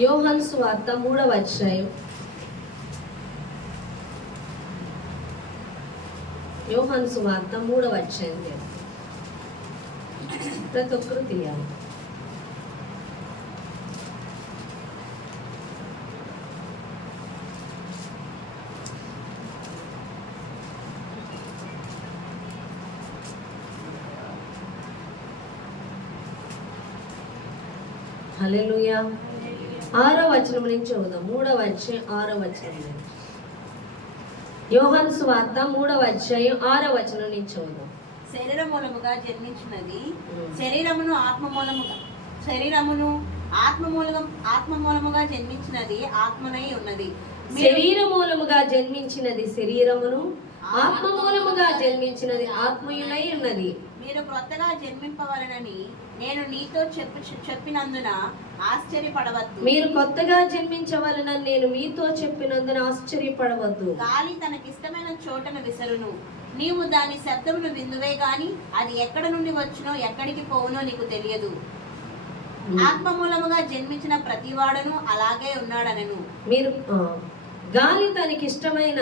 యోహాను సువార్త 3వ అధ్యాయం. యోహాను సువార్త 3వ అధ్యాయం ప్రతి ఒక్కరు తీయాలి. హల్లెలూయా. 6వ వచనం నుంచి చదువుదాం. 3వ అధ్యాయం 6వ వచనం నుంచి. యోహాను సువార్త 3వ అధ్యాయం 6వ వచనం నుంచి చదువుదాం. శరీర మూలముగా జన్మించినది శరీరమును ఆత్మ మూలముగా జన్మించినది ఆత్మనై ఉన్నది. శరీర మూలముగా జన్మించినది శరీరమును, ఆత్మ మూలముగా జన్మించినది ఆత్మయునై ఉన్నది. మీరు క్రొత్తగా జన్మింపవలనని నేను నీతో చెప్పినందున ఆశ్చర్యపడవద్దు. మీరు కొత్తగా జన్మించవలనని నేను మీతో చెప్పినందున ఆశ్చర్యపడవద్దు. గాలి తనకిష్టమైన చోటను విసరును, నీవు దాని శబ్దమును విందువే గాని అది ఎక్కడ నుండి వచ్చునో ఎక్కడికి పోవునో నీకు తెలియదు. ఆత్మ మూలముగా జన్మించిన ప్రతివాడును అలాగే ఉన్నాడనను. మీరు గాలి తనకిష్టమైన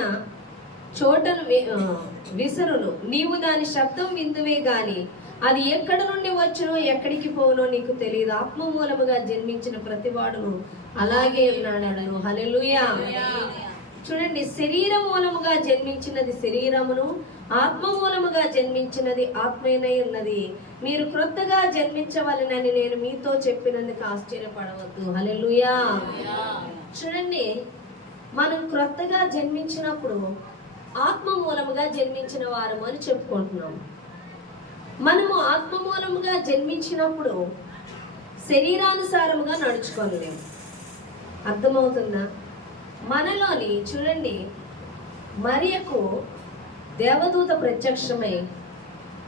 చోటను విసరును, నీవు దాని శబ్దం విందువే గాని అది ఎక్కడ నుండి వచ్చునో ఎక్కడికి పోవునో నీకు తెలియదు. ఆత్మ మూలముగా జన్మించిన ప్రతివాడును అలాగే ఉన్నాడను. హల్లెలూయా. చూడండి, శరీర మూలముగా జన్మించినది శరీరమును, ఆత్మ మూలముగా జన్మించినది ఆత్మేనై ఉన్నది. మీరు క్రొత్తగా జన్మించవలనని నేను మీతో చెప్పినందుకు ఆశ్చర్యపడవద్దు. హల్లెలూయా. చూడండి, మనం క్రొత్తగా జన్మించినప్పుడు ఆత్మ మూలముగా జన్మించిన వారము అని చెప్పుకుంటున్నాం. మనము ఆత్మ మూలముగా జన్మించినప్పుడు శరీరానుసారముగా నడుచుకోలేము. అర్థమవుతుందా? మనలోని చూడండి, మరియకు దేవదూత ప్రత్యక్షమై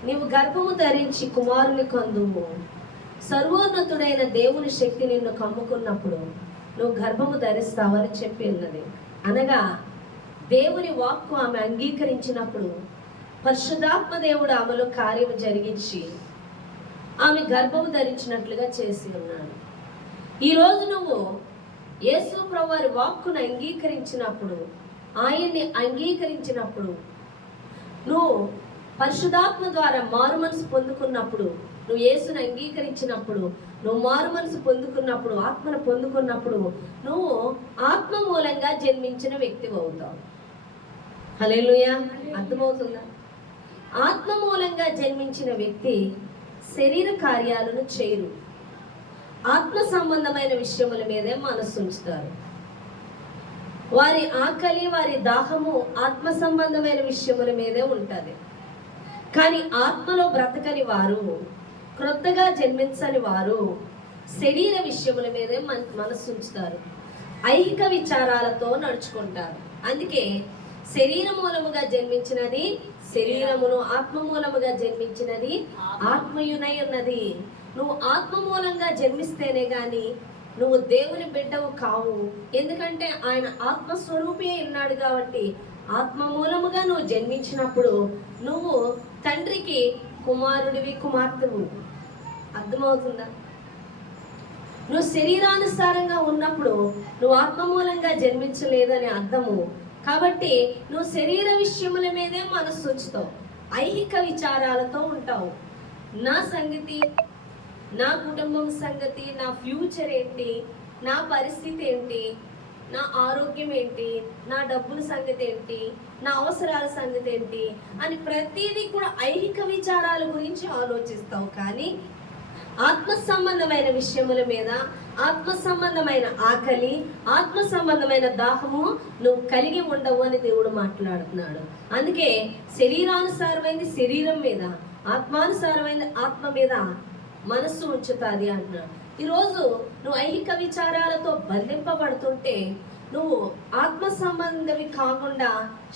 నీవు గర్భము ధరించి కుమారుని కందుము, సర్వోన్నతుడైన దేవుని శక్తి నిన్ను కమ్ముకున్నప్పుడు నువ్వు గర్భము ధరిస్తావని చెప్పి ఉన్నది. అనగా దేవుని వాక్కు ఆమె అంగీకరించినప్పుడు పరిశుద్ధాత్మ దేవుడు ఆమెలో కార్యము జరిగించి ఆమె గర్భము ధరించినట్లుగా చేసి ఉన్నాడు. ఈరోజు నువ్వు యేసు ప్రభువారి వాక్కును అంగీకరించినప్పుడు, ఆయన్ని అంగీకరించినప్పుడు, నువ్వు పరిశుద్ధాత్మ ద్వారా మారు మనసు పొందుకున్నప్పుడు, నువ్వు యేసును అంగీకరించినప్పుడు, నువ్వు మారు మనసు పొందుకున్నప్పుడు, ఆత్మను పొందుకున్నప్పుడు నువ్వు ఆత్మ మూలంగా జన్మించిన వ్యక్తి అవుతావు. హల్లెలూయా. అర్థమవుతుందా? ఆత్మ మూలంగా జన్మించిన వ్యక్తి శరీర కార్యాలను చేయరు. ఆత్మ సంబంధమైన విషయముల మీదే మనసు ఉంచుతారు. వారి ఆకలి, వారి దాహము ఆత్మ సంబంధమైన విషయముల మీదే ఉంటుంది. కానీ ఆత్మలో బ్రతకని వారు, క్రొత్తగా జన్మించని వారు శరీర విషయముల మీదే మనసు ఉంచుతారు. ఐహిక విచారాలతో నడుచుకుంటారు. అందుకే శరీర మూలముగా జన్మించినది శరీరమును, ఆత్మ మూలముగా జన్మించినది ఆత్మయునై ఉన్నది. నువ్వు ఆత్మ మూలంగా జన్మిస్తేనే గాని నువ్వు దేవుని బిడ్డవు కావు. ఎందుకంటే ఆయన ఆత్మస్వరూపి ఉన్నాడు కాబట్టి ఆత్మ మూలముగా నువ్వు జన్మించినప్పుడు నువ్వు తండ్రికి కుమారుడివి, కుమార్తెవు. అర్థమవుతుందా? నువ్వు శరీరానుసారంగా ఉన్నప్పుడు నువ్వు ఆత్మ మూలంగా జన్మించలేదని అర్థము. కాబట్టి నువ్వు శరీర విషయముల మీదే మనసు ఉంచుతావు, ఐహిక విచారాలతో ఉంటావు. నా సంగతి, నా కుటుంబం సంగతి, నా ఫ్యూచర్ ఏంటి, నా పరిస్థితి ఏంటి, నా ఆరోగ్యం ఏంటి, నా డబ్బుల సంగతి ఏంటి, నా అవసరాల సంగతి ఏంటి అని ప్రతిదీ కూడా ఐహిక విచారాల గురించి ఆలోచిస్తావు. కానీ ఆత్మ సంబంధమైన విషయముల మీద, ఆత్మ సంబంధమైన ఆకలి, ఆత్మ సంబంధమైన దాహము నువ్వు కలిగి ఉండవు అని దేవుడు మాట్లాడుతున్నాడు. అందుకే శరీరానుసారమైంది శరీరం మీద, ఆత్మానుసారమైన ఆత్మ మీద మనస్సు ఉంచుతుంది అంటున్నాడు. ఈరోజు నువ్వు ఐహిక విచారాలతో బంధింపబడుతుంటే నువ్వు ఆత్మ సంబంధవి కాకుండా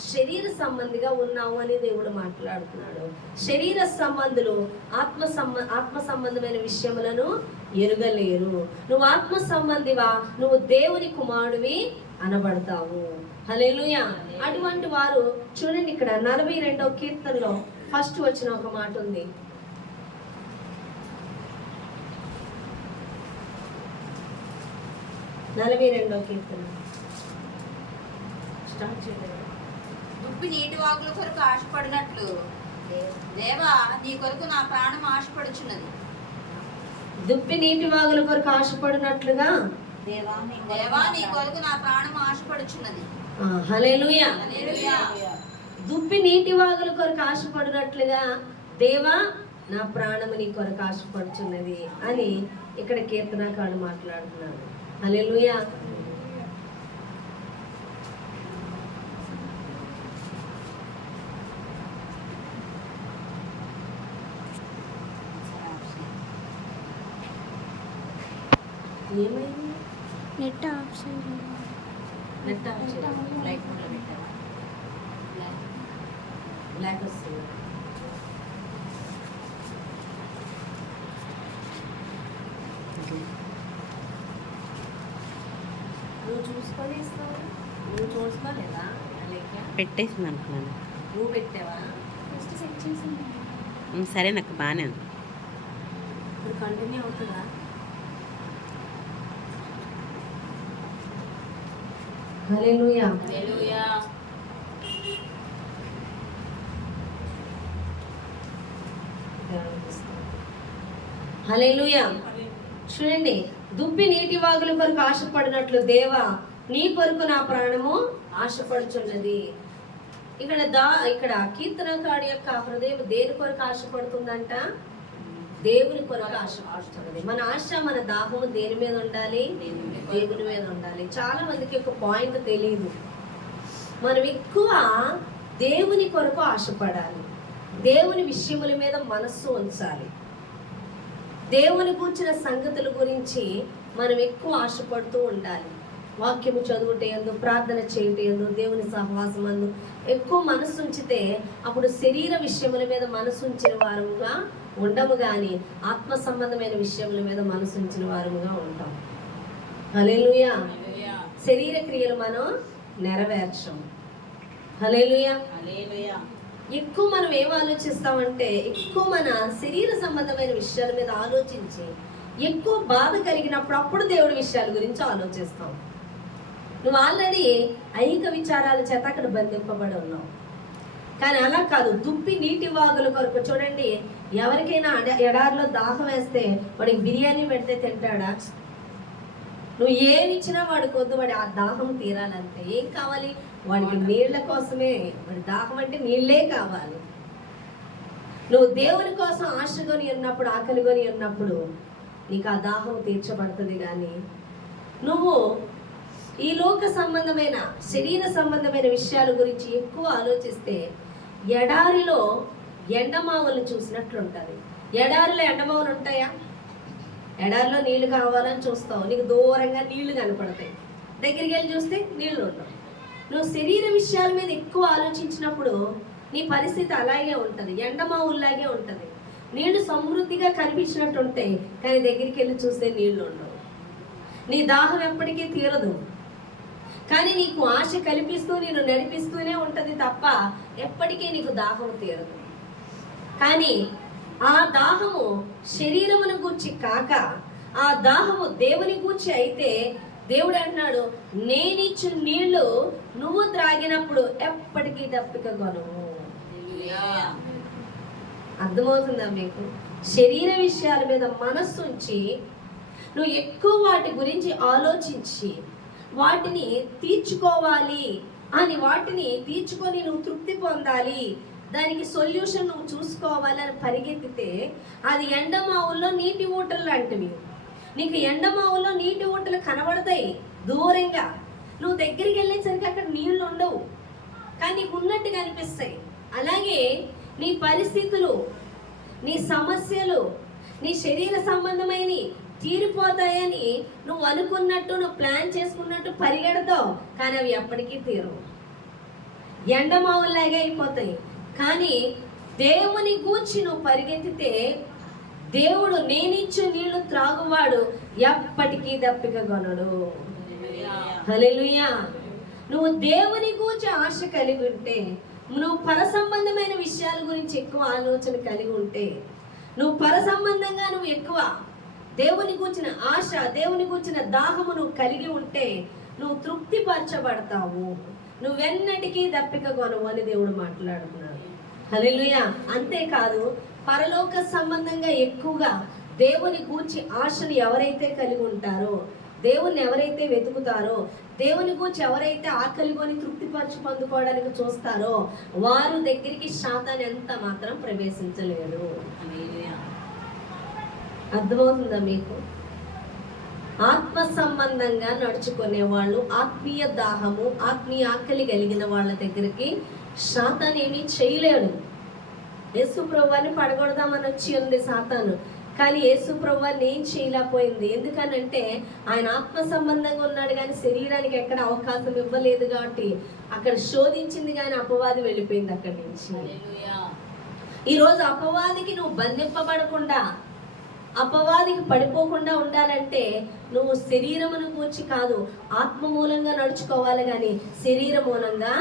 శరీర సంబంధిగా ఉన్నావు అని దేవుడు మాట్లాడుతున్నాడు. శరీర సంబంధులు ఆత్మ సంబంధమైన విషయములను ఎరుగలేరు. నువ్వు ఆత్మ సంబంధివా, నువ్వు దేవుని కుమారుడివి అనబడతావు. హల్లెలూయా. అటువంటి వారు చూడండి, ఇక్కడ 42వ కీర్తనలో ఫస్ట్ వచ్చిన ఒక మాట ఉంది. 42వ కీర్తన స్టార్ట్ చేయలేదు. దుప్పి నీటి వాగుల కొరకు ఆశపడినట్లు దేవా నీ కొరకు నా ప్రాణం ఆశపడుచున్నది. దుప్పి నీటి వాగుల కొరకు ఆశపడినట్లుగా దేవా నీ కొరకు నా ప్రాణం ఆశపడుచున్నది. హల్లెలూయా. హల్లెలూయా. దుప్పి నీటి వాగుల కొరకు ఆశపడినట్లుగా దేవా నా ప్రాణము నీ కొరకు ఆశపడుచున్నది అని ఇక్కడ కీర్తనకారుడు మాట్లాడుతున్నాడు. హల్లెలూయా. ఏమైంది? నెట్ ఆఫ్ చేయలేదు. నెట్ ఆఫ్ చేయాలి. బ్లాక్ వస్తుంది. నువ్వు చూసుకొని ఇస్తావు. నువ్వు చూసుకోలేదా? పెట్టేసింది అనుకున్నాను. నువ్వు పెట్టావా? ఫస్ట్ సెట్ చేసింది. సరే నాకు బాగానే ఉంది. ఇప్పుడు కంటిన్యూ అవుతుందా? హల్లెలూయా. హల్లెలూయా. హల్లెలూయా. చూడండి, దుప్పి నీటి వాగుల కొరకు ఆశపడినట్లు దేవా నీ కొరకు నా ప్రాణము ఆశపడుచున్నది. ఇక్కడ కీర్తనకారుడి యొక్క హృదయం దేని కొరకు ఆశపడుతుందంట? దేవుని కొరకు ఆశపడుతున్నది. మన ఆశ, మన దాహము దేని మీద ఉండాలి? దేవుని మీద ఉండాలి. చాలా మందికి ఒక పాయింట్ తెలియదు. మనం ఎక్కువ దేవుని కొరకు ఆశపడాలి. దేవుని విషయముల మీద మనస్సు ఉంచాలి. దేవుని కూర్చిన సంగతుల గురించి మనం ఎక్కువ ఆశపడుతూ ఉండాలి. వాక్యము చదువుటే ఎందు, ప్రార్థన చేయటే ఎందు, దేవుని సహవాసం అందు ఎక్కువ మనస్సు ఉంచితే అప్పుడు శరీర విషయముల మీద మనసు ఉంచిన వారముగా ఉండము, కానీ ఆత్మ సంబంధమైన విషయముల మీద మనసు ఉంచిన వారముగా ఉంటాం. హల్లెలూయా. శరీర క్రియలు మనం నెరవేర్చం. హల్లెలూయా. హల్లెలూయా. ఎక్కువ మనం ఏం ఆలోచిస్తామంటే, ఎక్కువ మన శరీర సంబంధమైన విషయాల మీద ఆలోచించి ఎక్కువ బాధ కలిగినప్పుడు అప్పుడు దేవుడి విషయాల గురించి ఆలోచిస్తాం. నువ్వు ఆల్రెడీ ఐహిక విచారాల చేత అక్కడ బంధింపబడి ఉన్నావు. కానీ అలా కాదు. దుప్పి నీటి వాగుల కొరకు చూడండి, ఎవరికైనా ఎడారిలో దాహం వేస్తే వాడికి బిర్యానీ పెడితే తింటాడా? నువ్వు ఏమి ఇచ్చినా వాడికి వద్దు, వాడి ఆ దాహం తీరాలంటే. ఏం కావాలి? వాడికి నీళ్ల కోసమే. వాడి దాహం అంటే నీళ్ళే కావాలి. నువ్వు దేవుని కోసం ఆశకొని ఉన్నప్పుడు, ఆకలికొని ఉన్నప్పుడు నీకు ఆ దాహం తీర్చబడుతుంది. కానీ నువ్వు ఈ లోక సంబంధమైన, శరీర సంబంధమైన విషయాల గురించి ఎక్కువ ఆలోచిస్తే ఎడారిలో ఎండమావులు చూసినట్లు ఉంటుంది. ఎడారిలో ఎండమావులు ఉంటాయా? ఎడారిలో నీళ్లు కావాలని చూస్తావు, నీకు దూరంగా నీళ్లు కనపడతాయి. దగ్గరికి వెళ్ళి చూస్తే నీళ్లు ఉండవు. నువ్వు శరీర విషయాల మీద ఎక్కువ ఆలోచించినప్పుడు నీ పరిస్థితి అలాగే ఉంటుంది, ఎండమావుల్లాగే ఉంటుంది. నీళ్లు సమృద్ధిగా కనిపించినట్టు ఉంటాయి, కానీ దగ్గరికి వెళ్ళి చూస్తే నీళ్లు ఉండవు. నీ దాహం ఎప్పటికీ తీరదు, కానీ నీకు ఆశ కల్పిస్తూ నేను నడిపిస్తూనే ఉంటుంది తప్ప ఎప్పటికీ నీకు దాహం తీరదు. కానీ ఆ దాహము శరీరమును గూర్చి కాక, ఆ దాహము దేవుని గూర్చి అయితే దేవుడు అంటున్నాడు, నేనిచ్చు నీళ్లు నువ్వు త్రాగినప్పుడు ఎప్పటికీ దప్పిక కొనవు. అర్థమవుతుందా మీకు? శరీర విషయాల మీద మనస్సు ఉంచి నువ్వు ఎక్కువ వాటి గురించి ఆలోచించి వాటిని తీర్చుకోవాలి అని, వాటిని తీర్చుకొని నువ్వు తృప్తి పొందాలి, దానికి సొల్యూషన్ నువ్వు చూసుకోవాలి అని పరిగెత్తితే అది ఎండమావుల్లో నీటి ఊటలు లాంటివి. నీకు ఎండమావుల్లో నీటి ఊటలు కనబడతాయి దూరంగా, నువ్వు దగ్గరికి వెళ్ళేసరికి అక్కడ నీళ్లు ఉండవు, కానీ నీకు ఉన్నట్టుగా అనిపిస్తాయి. అలాగే నీ పరిస్థితులు, నీ సమస్యలు, నీ శరీర సంబంధమైన తీరిపోతాయని నువ్వు అనుకున్నట్టు, నువ్వు ప్లాన్ చేసుకున్నట్టు పరిగెడతావు, కానీ అవి ఎప్పటికీ తీరవు, ఎండమావుల్లాగే అయిపోతాయి. కానీ దేవుని గూర్చి నువ్వు పరిగెత్తితే దేవుడు నేనిచ్చు నీళ్లు త్రాగువాడు ఎప్పటికీ దప్పిక కొనడు. హల్లెలూయా. నువ్వు దేవుని గూర్చి ఆశ కలిగి ఉంటే, నువ్వు పర సంబంధమైన విషయాల గురించి ఎక్కువ ఆలోచన కలిగి ఉంటే, నువ్వు పర సంబంధంగా నువ్వు ఎక్కువ దేవుని గూర్చిన ఆశ, దేవుని గూర్చిన దాహము నువ్వు కలిగి ఉంటే నువ్వు తృప్తిపరచబడతావు. నువ్వెన్నటికీ దప్పిక కొనవు అని దేవుడు మాట్లాడుతున్నాడు. హల్లెలూయా. అంతేకాదు, పరలోక సంబంధంగా ఎక్కువగా దేవుని గూర్చి ఆశను ఎవరైతే కలిగి ఉంటారో, దేవుణ్ణి ఎవరైతే వెతుకుతారో, దేవుని గూర్చి ఎవరైతే ఆకలి కొని తృప్తిపరచు పొందుకోవడానికి చూస్తారో వారు దగ్గరికి సాతాను ఎంత మాత్రం ప్రవేశించలేడు. అర్థమవుతుందా మీకు? ఆత్మ సంబంధంగా నడుచుకునే వాళ్ళు, ఆత్మీయ దాహము, ఆత్మీయ ఆకలి కలిగిన వాళ్ళ దగ్గరికి సాతాను ఏమీ చేయలేడు. యేసు ప్రభువుని పడగొడదామని వచ్చి ఉంది సాతాను, కానీ యేసు ప్రభువుని ఏం చేయలేకపోయింది. ఎందుకనంటే ఆయన ఆత్మ సంబంధంగా ఉన్నాడు, కానీ శరీరానికి ఎక్కడ అవకాశం ఇవ్వలేదు. కాబట్టి అక్కడ శోధించింది, కానీ అపవాది వెళ్ళిపోయింది అక్కడి నుంచి. ఈరోజు అపవాదికి నువ్వు బంధింపబడకుండా, అపవాదికి పడిపోకుండా ఉండాలంటే నువ్వు శరీరమును గూర్చి కాదు, ఆత్మ మూలంగా నడుచుకోవాలి, కానీ శరీర మూలంగా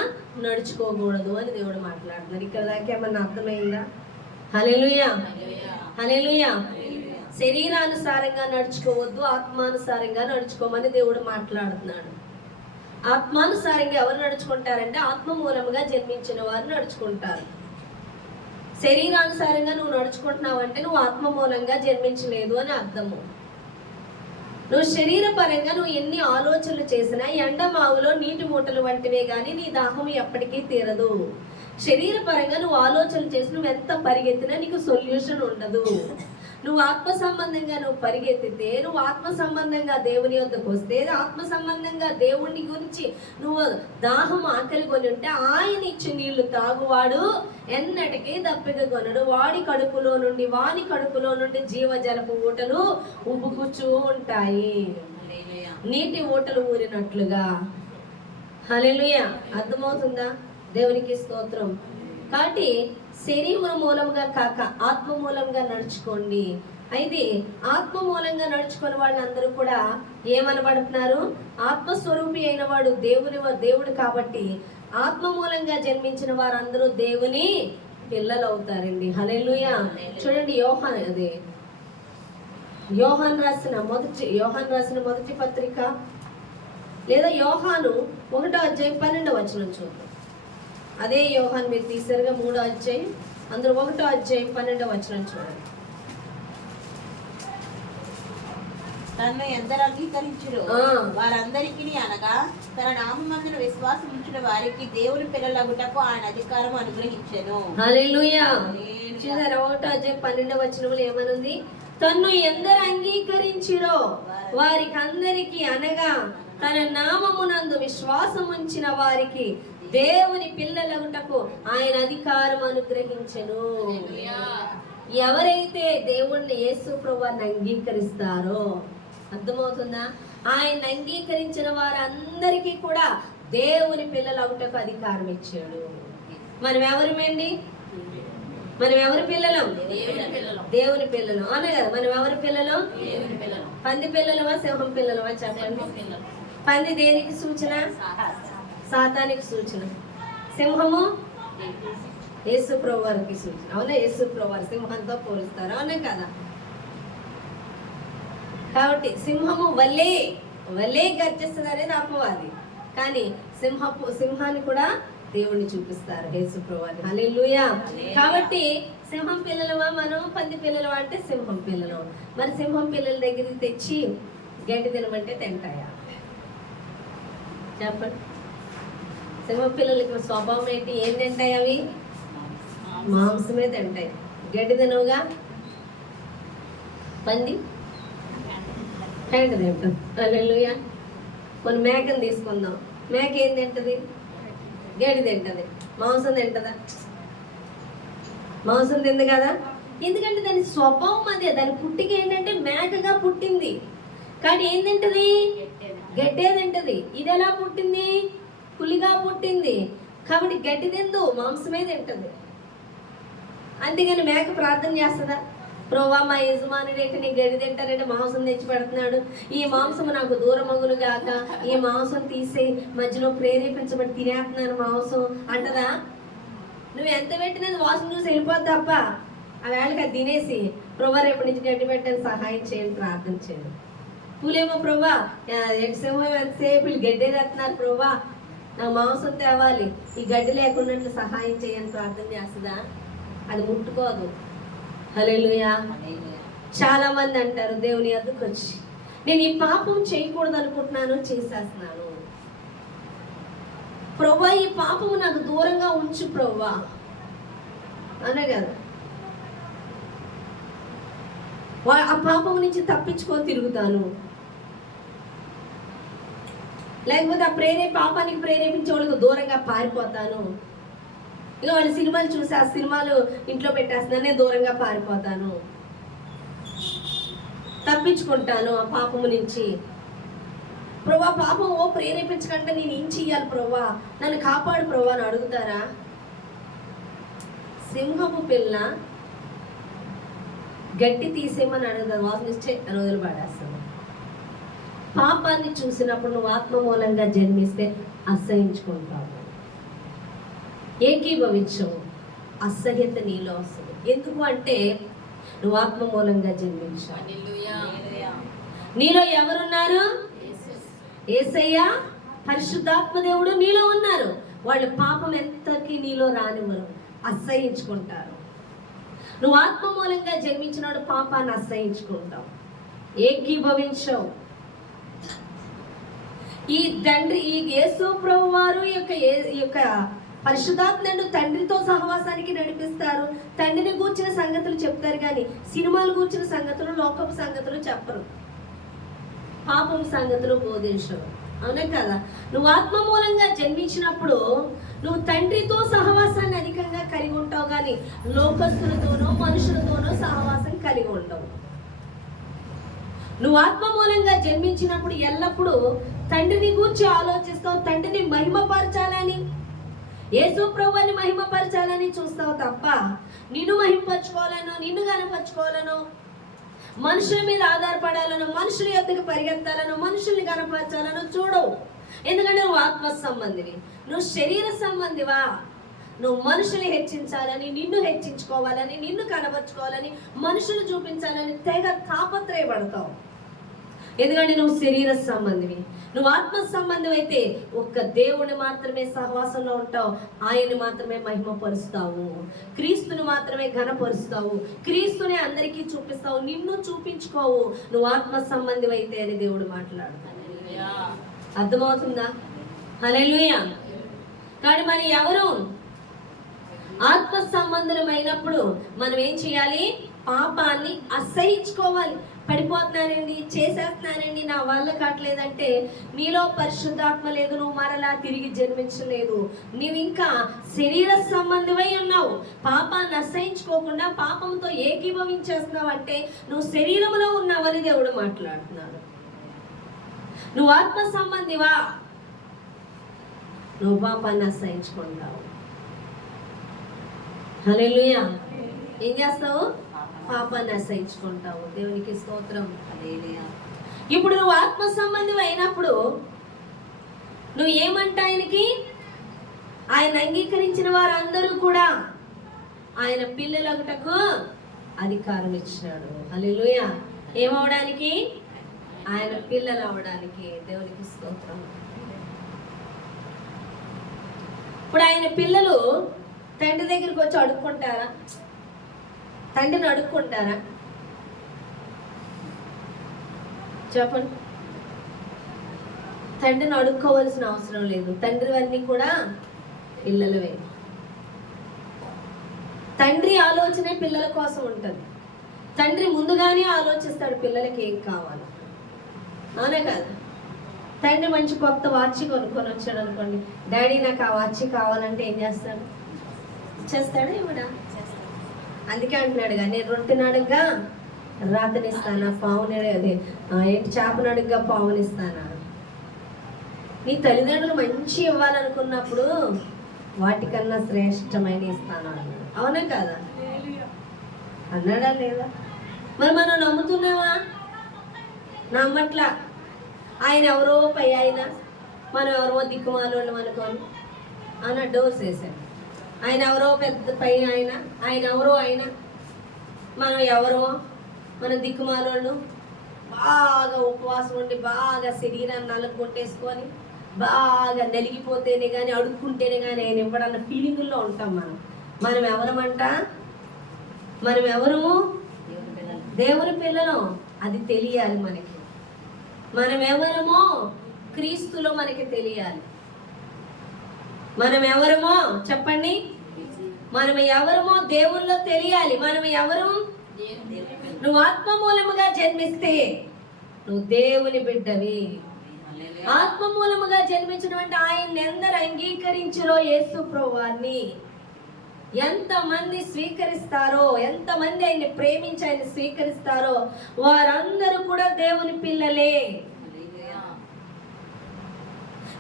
నడుచుకోకూడదు అని దేవుడు మాట్లాడుతున్నారు. ఇక్కడ దాకా ఏమన్నా అర్థమైందా? హల్లెలూయా, హల్లెలూయా. శరీరానుసారంగా నడుచుకోవద్దు, ఆత్మానుసారంగా నడుచుకోమని దేవుడు మాట్లాడుతున్నాడు. ఆత్మానుసారంగా ఎవరు నడుచుకుంటారంటే ఆత్మ మూలముగా జన్మించిన వారు నడుచుకుంటారు. శరీరానుసారంగా నువ్వు నడుచుకుంటున్నావు అంటే నువ్వు ఆత్మ మూలంగా జన్మించలేదు అని అర్థము. నువ్వు శరీరపరంగా నువ్వు ఎన్ని ఆలోచనలు చేసినా ఎండమావులో నీటి మూటలు వంటివే కానీ నీ దాహం ఎప్పటికీ తీరదు. శరీరపరంగా నువ్వు ఆలోచనలు చేసి నువ్వు ఎంత పరిగెత్తినా నీకు సొల్యూషన్ ఉండదు. నువ్వు ఆత్మ సంబంధంగా నువ్వు పరిగెత్తితే, నువ్వు ఆత్మ సంబంధంగా దేవుని వద్దకు వస్తే, ఆత్మ సంబంధంగా దేవుని గురించి నువ్వు దాహం ఆకలి కొని ఉంటే ఆయన ఇచ్చి నీళ్లు తాగువాడు ఎన్నటికీ దప్పిక కొనడు. వాని కడుపులో నుండి జీవజలపు ఊటలు ఉబ్బుకుచూ ఉంటాయి, నీటి ఊటలు ఊరినట్లుగా. హల్లెలూయా. అర్థమవుతుందా? దేవునికి స్తోత్రం. కాబట్టి శరీరం మూలంగా కాక ఆత్మ మూలంగా నడుచుకోండి. అయితే ఆత్మ మూలంగా నడుచుకునే వాళ్ళందరూ కూడా ఏమనబడుతున్నారు? ఆత్మస్వరూపి అయిన వాడు దేవుడు కాబట్టి ఆత్మ మూలంగా జన్మించిన వారందరూ దేవుని పిల్లలు అవుతారండి. హల్లెలూయా. చూడండి, యోహాను రాసిన మొదటి పత్రిక లేదా యోహాను 1వ అధ్యాయం 12వ వచనం చూద్దాం. అదే యోహాను మీరు తీసారుగా 3వ అధ్యాయం, అందులో 1వ అధ్యాయం 12వ వచనం చూడండి. తన్ను ఎందరు అంగీకరించురో వారందరికీ, అనగా తన నామమందున విశ్వాసం ఉంచిన వారికి దేవుని పిల్లలగుటకు ఆయన అధికారం అనుగ్రహించెను. హల్లెలూయా. చూసారా? 1వ అధ్యాయం 12వ వచనంలో ఏమనుంది? తన్ను ఎందరు అంగీకరించురో వారికి అందరికీ, అనగా తన నామమునందు విశ్వాసం ఉంచిన వారికి దేవుని పిల్లలగుటకు ఆయన అధికారం అనుగ్రహించెను. ఎవరైతే దేవుణ్ణి, యేసు ప్రభువుని అంగీకరిస్తారో, అర్థమవుతుందా? ఆయన అంగీకరించిన వారందరికీ కూడా దేవుని పిల్లలగుటకు అధికారం ఇచ్చాడు. మనం ఎవరమేండి? మనం ఎవరి పిల్లలం? దేవుని పిల్లలు. అవునా కదా? మనం ఎవరి పిల్లలు? పంది పిల్లలమా సింహం పిల్లలమా చెప్పండి. పంది దేనికి సూచన? సాతానికి సూచన. సింహము యేసు ప్రభువారికి సూచన. అవునా? యేసు ప్రభువారు సింహంతో పోలుస్తారు, అవునా కదా? కాబట్టి సింహము వల్లే గర్జిస్తుంది అనేది అపవాది, కానీ సింహాన్ని కూడా దేవుణ్ణి చూపిస్తారు యేసు ప్రభువారు. హల్లెలూయా. కాబట్టి సింహం పిల్లలమా మనం, పంది పిల్లలమా అంటే సింహం పిల్లలు. మరి సింహం పిల్లల దగ్గరికి తెచ్చి గడ్డి తినమంటే తింటాయా? చెప్పండి. సింహం పిల్లలకి స్వభావం ఏంటి? ఏం తింటాయి అవి? మాంసమే తింటాయి. గడ్డి తినవుగా. పంది పేంట తింటుంది. హల్లెలూయా. కొన్ని మేకను తీసుకుందాం. మేక ఏం తింటది? గడ్డి తింటది. మాంసం తింటదా? మాంసం తింది కదా. ఎందుకంటే దాని స్వభావం అదే. దాని పుట్టిక ఏంటంటే మేకగా పుట్టింది, కానీ ఏం తింటది? గడ్డే తింటది. ఇది ఎలా పుట్టింది? పులిగా పుట్టింది, కాబట్టి గడ్డి తిందు, మాంసమే తింటది. అందుకని మేక ప్రార్థన చేస్తుందా? ప్రభువా, మా యజమానుడేంటి నీ గడ్డి తింటానంటే మాంసం తెచ్చి పెడుతున్నాడు, ఈ మాంసం నాకు దూరమగులు గాక, ఈ మాంసం తీసే మధ్యలో ప్రేరేపించబడి తినేస్తున్నాను మాంసం అంటదా? నువ్వు ఎంత పెట్టినది వాసన చూసి వెళ్ళిపోద్ది తప్ప ఆ వేళకి అది తినేసి ప్రభా రేపటి నుంచి గడ్డి పెట్టని సహాయం చేయండి ప్రార్థన చేయండి. పూలేమో ప్రభా ఎంతసేమో ఎంతసేపు వీళ్ళు గడ్డి తెస్తున్నారు ప్రభా నాకు మాంసం తేవాలి, ఈ గడ్డి లేకుండా సహాయం చేయని ప్రార్థన చేస్తుందా? అది ముట్టుకోదు. హల్లెలూయా. చాలా మంది అంటారు దేవుని వద్దకు వచ్చి, నేను ఈ పాపం చేయకూడదు అనుకుంటున్నాను, చేసేస్తున్నాను ప్రభా, ఈ పాపము నాకు దూరంగా ఉంచు ప్రభా అనే కదా. ఆ పాపం నుంచి తప్పించుకొని తిరుగుతాను, లేకపోతే ఆ పాపానికి ప్రేరేపించే వాళ్ళకి దూరంగా పారిపోతాను. ఇక వాళ్ళు సినిమాలు చూసి ఆ సినిమాలు ఇంట్లో పెట్టేస్తున్నాను, నేను దూరంగా పారిపోతాను, తప్పించుకుంటాను ఆ పాపము నుంచి. ప్రభా పాపం ప్రేరేపించకంటే నేను ఏం చెయ్యాలి ప్రభా, నన్ను కాపాడు ప్రభా అని అడుగుతారా? సింహపు పిల్ల గట్టి తీసేయమని అడుగుతుంది, వాసన ఇచ్చే అని వదిలి పడేస్తాను. పాపాన్ని చూసినప్పుడు నువ్వు ఆత్మ మూలంగా జన్మిస్తే అసహించుకుంటావు, ఏకీభవించవు, అసహ్యత నీలో వస్తుంది. ఎందుకు అంటే నువ్వు ఆత్మ మూలంగా జన్మించావు. నీలో ఎవరున్నారు? యేసయ్య పరిశుద్ధాత్మ దేవుడు నీలో ఉన్నారు. వాళ్ళు పాపం ఎంతకి నీలో రానివ్వరు, అసహించుకుంటారు. నువ్వు ఆత్మ మూలంగా జన్మించినాడు పాపాన్ని అసహించుకుంటావు, ఏకీభవించవు. ఈ తండ్రి ఈ యేసు ప్రభు వారు యొక్క పరిశుద్ధాత్మను తండ్రితో సహవాసానికి నడిపిస్తారు. తండ్రిని గూర్చిన సంగతులు చెప్తారు కానీ సినిమాలు గూర్చిన సంగతులు, లోకపు సంగతులు చెప్పరు, పాపం సంగతులు బోధించరు. అవునే కదా? నువ్వు ఆత్మ మూలంగా జన్మించినప్పుడు నువ్వు తండ్రితో సహవాసాన్ని అధికంగా కలిగి ఉంటావు కానీ లోకస్తులతోనో మనుషులతోనో సహవాసం కలిగి ఉండవు. నువ్వు ఆత్మ మూలంగా జన్మించినప్పుడు ఎల్లప్పుడూ తండ్రిని గూర్చి ఆలోచిస్తావు, తండ్రిని మహిమపరచాలని, యేసు ప్రభువుని మహిమపరచాలని చూస్తావు తప్ప నిన్ను మహిమపరచుకోవాలనో, నిన్ను గనపరచుకోవాలనో, మనుషుల మీద ఆధారపడాలనో, మనుషుల యొద్దకు పరిగెత్తాలనో, మనుషుల్ని గనపరచాలనో చూడవు. ఎందుకంటే నువ్వు ఆత్మ సంబంధివి. నువ్వు శరీర సంబంధివా? నువ్వు మనుషుల్ని హెచ్చించాలని, నిన్ను హెచ్చించుకోవాలని, నిన్ను కనబరుచుకోవాలని, మనుషులు చూపించాలని తెగ తాపత్రయపడతావు. ఎందుకంటే నువ్వు శరీర సంబంధివి. నువ్వు ఆత్మ సంబంధం అయితే ఒక్క దేవుని మాత్రమే సహవాసంలో ఉంటావు, ఆయన్ని మాత్రమే మహిమపరుస్తావు, క్రీస్తుని మాత్రమే ఘనపరుస్తావు, క్రీస్తుని అందరికీ చూపిస్తావు, నిన్ను చూపించుకోవు. నువ్వు ఆత్మ సంబంధం అయితే అని దేవుడు మాట్లాడుతాడు. అర్థమవుతుందా? హల్లెలూయా. కానీ మరి ఎవరు ఆత్మ సంబంధమైనప్పుడు మనం ఏం చేయాలి? పాపాన్ని అసహించుకోవాలి. పడిపోతున్నానండి, చేసేస్తున్నానండి, నా వల్ల కావట్లేదంటే నీలో పరిశుద్ధాత్మ లేదు, నువ్వు మరలా తిరిగి జన్మించలేదు, నువ్వు ఇంకా శరీర సంబంధమై ఉన్నావు. పాపాన్ని అసహించుకోకుండా పాపంతో ఏకీభవించేస్తున్నావు అంటే నువ్వు శరీరంలో ఉన్నావని దేవుడు మాట్లాడుతున్నాడు. నువ్వు ఆత్మ సంబంధివా? నువ్వు పాపాన్ని అసహించుకుంటావు. హల్లెలూయా. ఏం చేస్తావు? పాపాన్ని అసహించుకుంటావు. దేవునికి స్తోత్రం. ఇప్పుడు నువ్వు ఆత్మ సంబంధం అయినప్పుడు నువ్వు ఏమంటా ఆయనకి? ఆయన అంగీకరించిన వారందరూ కూడా ఆయన పిల్లలగుటకు అధికారం ఇచ్చాడు. హల్లెలూయా. ఏమవడానికి? ఆయన పిల్లలు అవడానికి. దేవునికి స్తోత్రం. ఇప్పుడు ఆయన పిల్లలు తండ్రి దగ్గరికి వచ్చి అడుక్కుంటారా? తండ్రిని అడుక్కుంటారా? చెప్పండి. తండ్రిని అడుక్కోవాల్సిన అవసరం లేదు. తండ్రివన్నీ కూడా పిల్లలవే. తండ్రి ఆలోచనే పిల్లల కోసం ఉంటుంది. తండ్రి ముందుగానే ఆలోచిస్తాడు పిల్లలకి ఏం కావాలి. అవునే కాదు? తండ్రి మంచి కొత్త వాచ్ కొనుక్కొని వచ్చాడు అనుకోండి, డాడీ నాకు ఆ వాచ్ కావాలంటే ఏం చేస్తాడు? ఇచ్చేస్తాడా? ఇవ్వడా? అందుకే అంటున్నాడుగా, నేను రొట్టెని అడుగ్గా రాతనిస్తానా, పావుని అదే ఏంటి చేపను అడుగ్గా పావునిస్తానా? నీ తల్లిదండ్రులు మంచి ఇవ్వాలనుకున్నప్పుడు వాటికన్నా శ్రేష్టమైన ఇస్తాను అన్నాడు. అవునా కాదా? అన్నాడా లేదా? మరి మనం నమ్ముతున్నావా? నమ్మట్లా. ఆయన ఎవరో పై ఆయన, మనం ఎవరో దిక్కుమాలోళ్ళు అనుకోని అన్న డోర్స్ వేసాడు. ఆయన ఎవరో పెద్ద పై ఆయన, ఆయన ఎవరో ఆయన మనం ఎవరో, మన దిక్కుమాలోళ్ళు బాగా ఉపవాసం ఉండి బాగా శరీరాన్ని నలగొట్టేసుకొని బాగా నలిగిపోతేనే కానీ అడుక్కుంటేనే కానీ ఆయన ఇవ్వడన్న ఫీలింగుల్లో ఉంటాం. మనం ఎవరమంట? మనం ఎవరు? దేవుని పిల్లలం. అది తెలియాలి మనకి. మనం ఎవరమో క్రీస్తులో మనకి తెలియాలి. మనం ఎవరమో చెప్పండి. మనం ఎవరమో దేవుల్లో తెలియాలి. మనం ఎవరు? నువ్వు ఆత్మ మూలముగా జన్మిస్తే నువ్వు దేవుని బిడ్డవి. ఆత్మ మూలముగా జన్మించినటువంటి ఆయన్ని ఎందరు అంగీకరించారో, యేసు ప్రభువాన్ని ఎంతమంది స్వీకరిస్తారో, ఎంతమంది ఆయన్ని ప్రేమించి ఆయన్ని స్వీకరిస్తారో వారందరూ కూడా దేవుని పిల్లలే.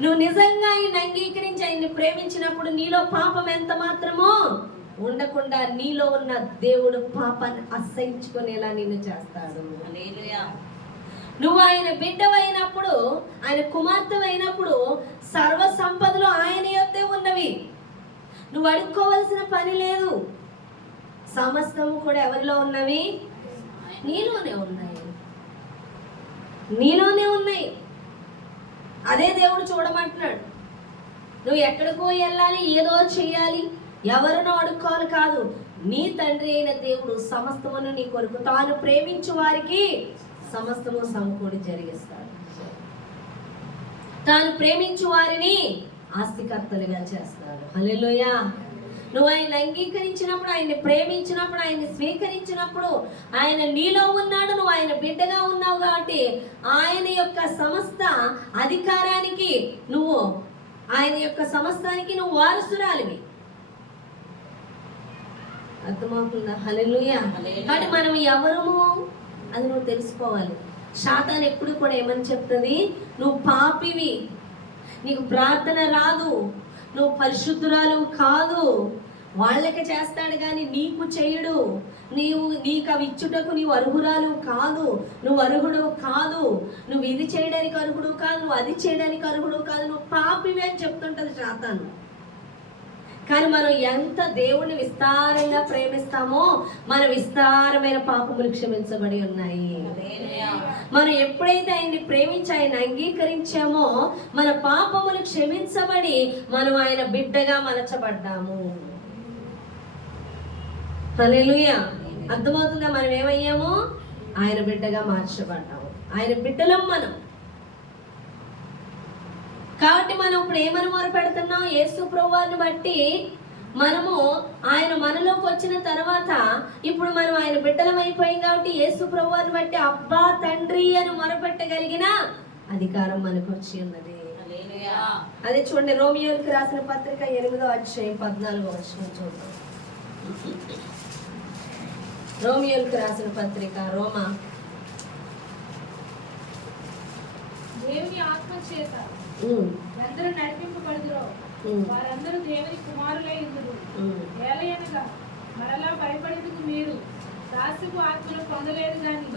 నువ్వు నిజంగా ఆయన్ని అంగీకరించి ఆయన్ని ప్రేమించినప్పుడు నీలో పాపం ఎంత మాత్రమో ఉండకుండా నీలో ఉన్న దేవుడు పాపాన్ని అసహించుకునేలా నిన్ను చేస్తాడు. నువ్వు ఆయన బిడ్డవైనప్పుడు, ఆయన కుమార్తెవైనప్పుడు సర్వ సంపదలు ఆయన యొద్దే ఉన్నవి. నువ్వు అడుక్కోవలసిన పని లేదు. సమస్తము కూడా ఎవరిలో ఉన్నవి? నీలోనే ఉన్నాయి. నీలోనే ఉన్నాయి. అదే దేవుడు చూడమంటున్నాడు. నువ్వు ఎక్కడికో వెళ్ళాలి, ఏదో చేయాలి, ఎవరినో అడుక్కోవాలి కాదు. నీ తండ్రి అయిన దేవుడు సమస్తమును నీ కొరకు తాను ప్రేమించు వారికి సమస్తము సమకూడి జరిగిస్తాడు. తాను ప్రేమించు వారిని ఆస్తికర్తలుగా చేస్తాడు. హల్లెలూయా. నువ్వు ఆయన అంగీకరించినప్పుడు, ఆయన్ని ప్రేమించినప్పుడు, ఆయన్ని స్వీకరించినప్పుడు ఆయన నీలో ఉన్నాడు. నువ్వు ఆయన బిడ్డగా ఉన్నావు కాబట్టి ఆయన యొక్క సమస్త అధికారానికి నువ్వు, ఆయన యొక్క సమస్తానికి నువ్వు వారసురాలివి. అర్థమవుతుందా? హల్లెలూయా. కాబట్టి మనం ఎవరము అది నువ్వు తెలుసుకోవాలి. సాతాను ఎప్పుడు కూడా ఏమని చెప్తుంది? నువ్వు పాపివి, నీకు ప్రార్థన రాదు, నువ్వు పరిశుద్ధురాలు కాదు. వాళ్ళకి చేస్తాడు కానీ నీకు చేయడు. నీకు అవి ఇచ్చుటకు నీవు అర్హురాలు కాదు, నువ్వు అర్హుడు కాదు, నువ్వు ఇది చేయడానికి అర్హుడు కాదు, నువ్వు అది చేయడానికి అర్హుడు కాదు, నువ్వు పాపివి అని చెప్తుంటది సాతాను. కానీ మనం ఎంత దేవుణ్ణి విస్తారంగా ప్రేమిస్తామో మన విస్తారమైన పాపములు క్షమించబడి ఉన్నాయి. మనం ఎప్పుడైతే ఆయన్ని ప్రేమించి ఆయన అంగీకరించామో మన పాపములు క్షమించబడి మనం ఆయన బిడ్డగా మలచబడ్డాము. హల్లెలూయా. అర్థమవుతుందా? మనం ఏమయ్యాము? ఆయన బిడ్డగా మార్చబడ్డాము. ఆయన బిడ్డలం మనం. కాబట్టి మనం ఇప్పుడు ఏమని మొరపెడుతున్నాం? యేసు ప్రభువుని బట్టి మనము ఆయన మనలోకి వచ్చిన తర్వాత ఇప్పుడు మనం ఆయన బిడ్డలం అయిపోయాం కాబట్టి యేసు ప్రభువుని బట్టి అబ్బా తండ్రి అని మొరపెట్టగలిగిన అధికారం మనకు వచ్చి ఉన్నది. అదే చూడండి, రోమియోలకు రాసిన పత్రిక 8వ అధ్యాయం 14వ వచనం చూద్దాం. రోమియోలకు రాసిన పత్రిక రోమా. దేవుని ఆత్మ చేత అందరూ నడిపింపబడుదురో వారందరూ దేవుని కుమారులై ఉందురు. ఏలయనగా మరలా భయపడేందుకు మీరు దాస్యపు ఆత్మను పొందలేదు గాని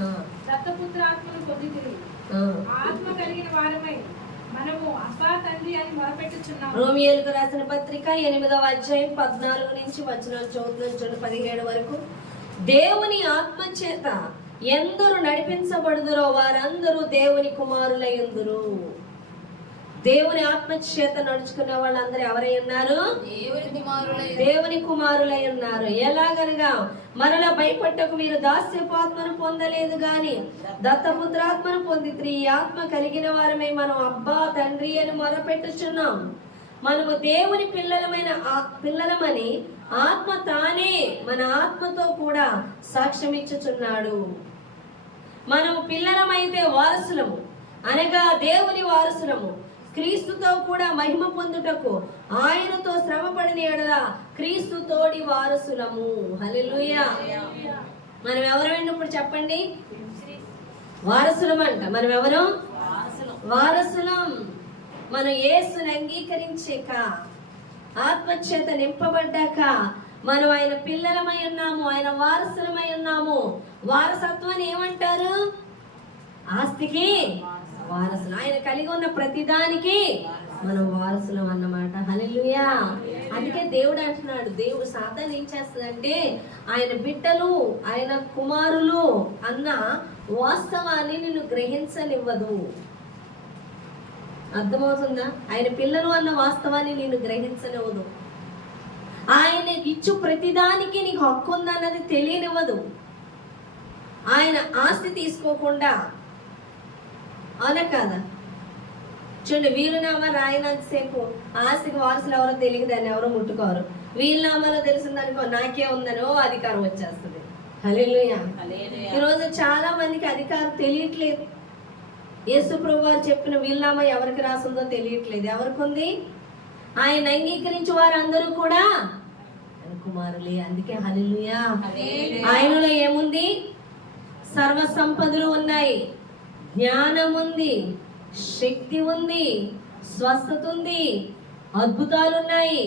దత్తపుత్ర ఆత్మను పొందితిరి. ఆత్మ కలిగిన వారమై మనము అబ్బా తండ్రి అని మొరపెట్టుచున్నాము. రోమియోలకు రాసిన పత్రిక 8వ అధ్యాయం 14 నుంచి వచనాలు చదువుతున్నాం 17 వరకు. దేవుని ఆత్మ చేత ఎందరూ నడిపించబడుదురో వారందరూ దేవుని కుమారులై ఉందురు. దేవుని ఆత్మ చేత నడుచుకునే వాళ్ళందరూ ఎవరై ఉన్నారు? దేవుని కుమారులై ఉన్నారు. ఎలాగనగా మరలా భయపట్టకు మీరు దాస్యపు ఆత్మను పొందలేదు గాని దత్తపుత్రాత్మను పొందిత్రి. ఈ ఆత్మ కలిగిన వారమై మనం అబ్బా తండ్రి అని మొరపెట్టుచున్నాం. మనము దేవుని పిల్లలమని ఆత్మ తానే మన ఆత్మతో కూడా సాక్ష్యం ఇచ్చుచున్నాడు. మనము పిల్లలమైతే వారసులము, అనగా దేవుని వారసులము, క్రీస్తుతో కూడా మహిమ పొందుటకు ఆయనతో శ్రమపడిన ఎడల క్రీస్తు తోడి వారసులము. హల్లెలూయా. మనం ఎవరైనా ఇప్పుడు చెప్పండి? వారసులం అంట. మనం ఎవరు? వారసులం. మనం యేసుని అంగీకరించాక, ఆత్మచేత నింపబడ్డాక మనం ఆయన పిల్లలమై ఉన్నాము, ఆయన వారసులమై ఉన్నాము. వారసత్వాన్ని ఏమంటారు? ఆస్తికి వారసులు. ఆయన కలిగి ఉన్న ప్రతిదానికి మనం వారసులం అన్నమాట. హల్లెలూయా. అందుకే దేవుడు అంటున్నాడు, దేవుడు సాతాను ఏం చేస్తుందంటే ఆయన బిడ్డలు, ఆయన కుమారులు అన్న వాస్తవాన్ని నిన్ను గ్రహించనివ్వదు. అర్థమవుతుందా? ఆయన పిల్లలు అన్న వాస్తవాన్ని నిన్ను గ్రహించనివ్వదు. ఆయన ఇచ్చు ప్రతిదానికి నీకు హక్కు ఉందన్నది తెలియనివ్వదు. ఆయన ఆస్తి తీసుకోకుండా, అవునా కాదా? చూడండి, వీలునామా రాయినంతసేపు ఆస్తికి వారసులు ఎవరో తెలియదు, దాన్ని ఎవరో ముట్టుకోరు. వీలునామాలో తెలిసిందనుకో నాకే ఉందనో అధికారం వచ్చేస్తుంది. హల్లెలూయా. ఈరోజు చాలా మందికి అధికారం తెలియట్లేదు. యేసు ప్రభువు వారు చెప్పిన వీలునామా ఎవరికి రాసిందో తెలియట్లేదు. ఎవరికి ఉంది? ఆయన అంగీకరించి వారందరూ కూడా ఆయన కుమారులే. అందుకే హల్లెలూయా. ఆయనలో ఏముంది? సర్వ సంపదలు ఉన్నాయి, జ్ఞానం ఉంది, శక్తి ఉంది, స్వస్థత ఉంది, అద్భుతాలు ఉన్నాయి,